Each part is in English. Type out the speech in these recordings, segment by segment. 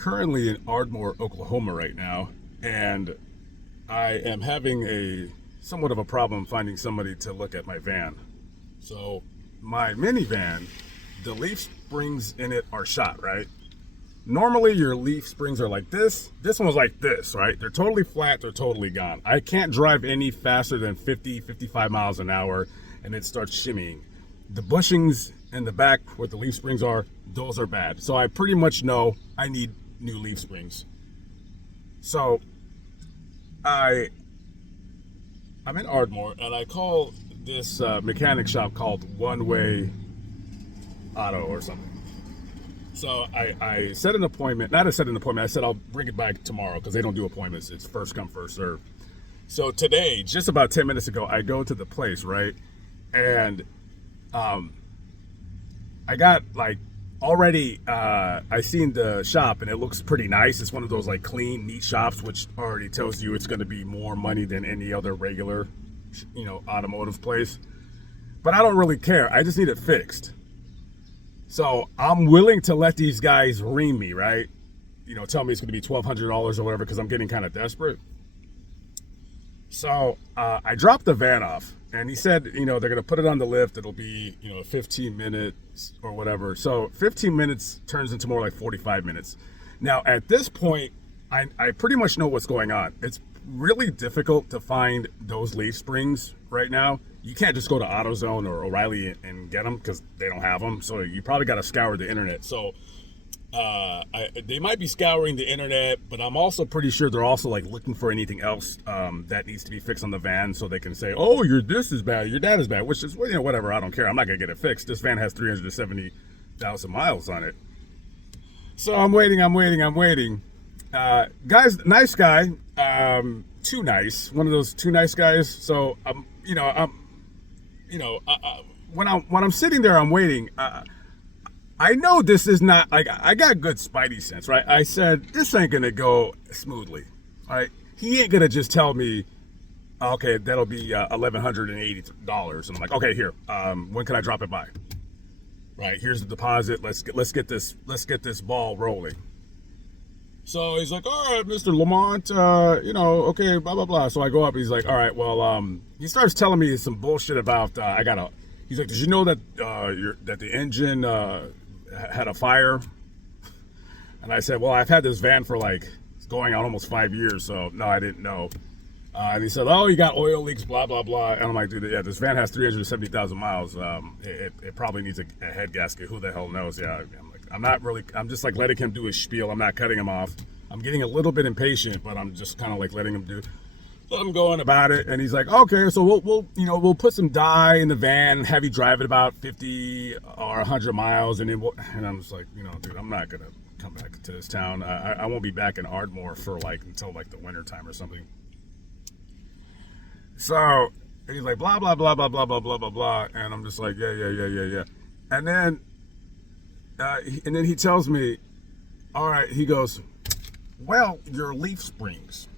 currently in Ardmore, Oklahoma right now, and I am having a somewhat of a problem finding somebody to look at my van. So my minivan, the leaf springs in it are shot, right? Normally your leaf springs are like this. This one was like this, right? They're totally flat, they're totally gone. I can't drive any faster than 50, 55 miles an hour and it starts shimmying. The bushings in the back where the leaf springs are, those are bad. So I pretty much know I need new leaf springs. So I'm in Ardmore and I call this mechanic shop called One Way Auto or something. So I set an appointment, not I set an appointment, I said I'll bring it back tomorrow because they don't do appointments. It's first come, first serve. So today, just about 10 minutes ago, I go to the place, right? And I got like already, I seen the shop and it looks pretty nice. It's one of those like clean, neat shops, which already tells you it's going to be more money than any other regular, automotive place. But I don't really care. I just need it fixed. So I'm willing to let these guys ream me, right? Tell me it's going to be $1,200 or whatever because I'm getting kind of desperate. So I dropped the van off and he said, they're going to put it on the lift. It'll be, 15 minutes or whatever. So 15 minutes turns into more like 45 minutes. Now, at this point, I pretty much know what's going on. It's really difficult to find those leaf springs right now. You can't just go to AutoZone or O'Reilly and get them because they don't have them. So you probably got to scour the internet. So they might be scouring the internet, but I'm also pretty sure they're also like looking for anything else that needs to be fixed on the van so they can say, oh, this is bad, your dad is bad, which is, whatever, I don't care. I'm not going to get it fixed. This van has 370,000 miles on it. So I'm waiting. Guy's nice guy, too nice, one of those too nice guys. So, when I'm sitting there, I'm waiting. I know this is not like I got good spidey sense, right? I said this ain't gonna go smoothly, all right? He ain't gonna just tell me, okay, that'll be $1,180, and I'm like, okay, here. When can I drop it by? Right, here's the deposit. Let's get this ball rolling. So he's like, all right, Mr. Lamont, okay, blah, blah, blah. So I go up, he's like, all right, well, he starts telling me some bullshit about, he's like, did you know that that the engine had a fire? And I said, well, I've had this van for it's going on almost 5 years, so no, I didn't know. And he said, oh, you got oil leaks, blah, blah, blah. And I'm like, dude, yeah, this van has 370,000 miles. It probably needs a head gasket. Who the hell knows? Yeah, I'm just like letting him do his spiel. I'm not cutting him off. I'm getting a little bit impatient, but I'm just kind of like letting him let him go on about it. And he's like, okay, so we'll put some dye in the van, have you drive it about 50 or 100 miles. And I'm just like, dude, I'm not going to come back to this town. I won't be back in Ardmore for until the winter time or something. So he's like, blah, blah, blah, blah, blah, blah, blah, blah, blah. And I'm just like, yeah. And then he tells me, all right, he goes, well, your leaf springs,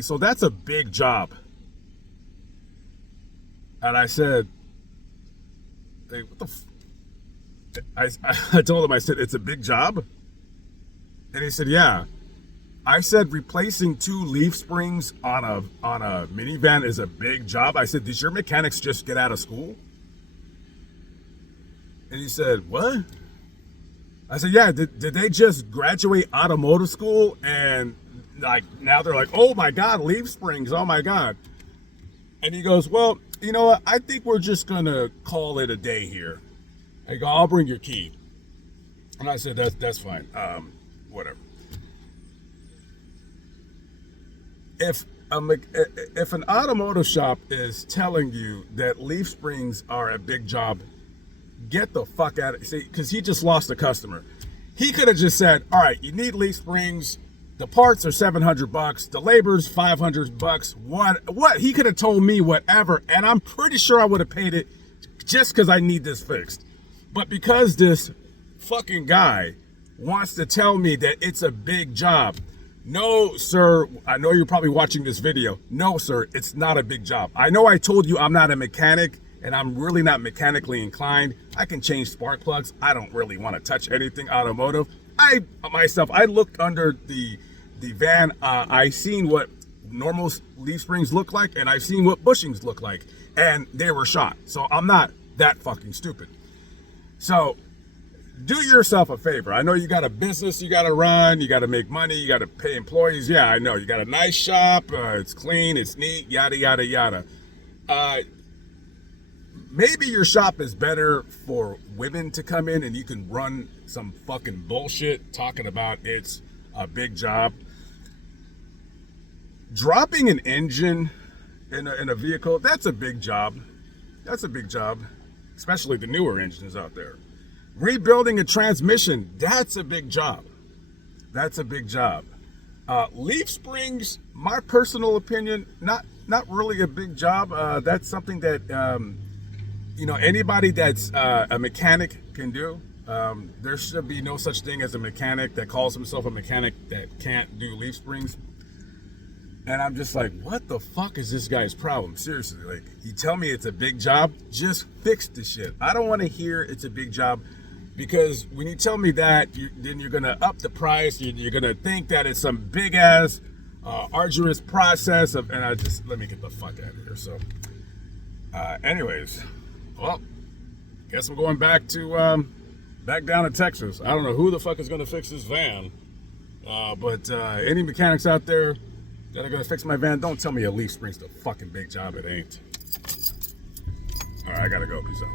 so that's a big job. And I said, hey, what the I told him, I said, it's a big job? And he said, yeah. I said, replacing 2 leaf springs on a minivan is a big job. I said, did your mechanics just get out of school? And he said, what? I said, yeah, did they just graduate automotive school and now they're like, oh my God, leaf springs, oh my God. And he goes, well, you know what? I think we're just gonna call it a day here. I go, I'll bring your key. And I said, that's fine, whatever. If an automotive shop is telling you that leaf springs are a big job, get the fuck out of it. See, because he just lost a customer. He could have just said, all right, you need leaf springs. The parts are $700. The labor's $500. What? He could have told me whatever, and I'm pretty sure I would have paid it just because I need this fixed. But because this fucking guy wants to tell me that it's a big job, no, sir, I know you're probably watching this video. No, sir, it's not a big job. I know I told you I'm not a mechanic, and I'm really not mechanically inclined. I can change spark plugs. I don't really want to touch anything automotive. I myself, I looked under the van. I seen what normal leaf springs look like, and I've seen what bushings look like, and they were shot. So I'm not that fucking stupid. So do yourself a favor. I know you got a business you got to run, you got to make money, you got to pay employees. Yeah, I know. You got a nice shop, it's clean, it's neat, yada, yada, yada. Maybe your shop is better for women to come in and you can run some fucking bullshit talking about it's a big job. Dropping an engine in a vehicle, that's a big job. That's a big job, especially the newer engines out there. Rebuilding a transmission, that's a big job. That's a big job. Leaf springs, my personal opinion, not really a big job. That's something that anybody that's a mechanic can do. There should be no such thing as a mechanic that calls himself a mechanic that can't do leaf springs. And I'm just like, what the fuck is this guy's problem? Seriously, like, you tell me it's a big job, just fix the shit. I don't want to hear it's a big job, because when you tell me that, then you're going to up the price. You're going to think that it's some big ass, arduous process and let me get the fuck out of here. So, anyways, well, guess I'm going back down to Texas. I don't know who the fuck is going to fix this van, but any mechanics out there that are going to fix my van, don't tell me a leaf spring's the fucking big job. It ain't. All right, I got to go. Peace out.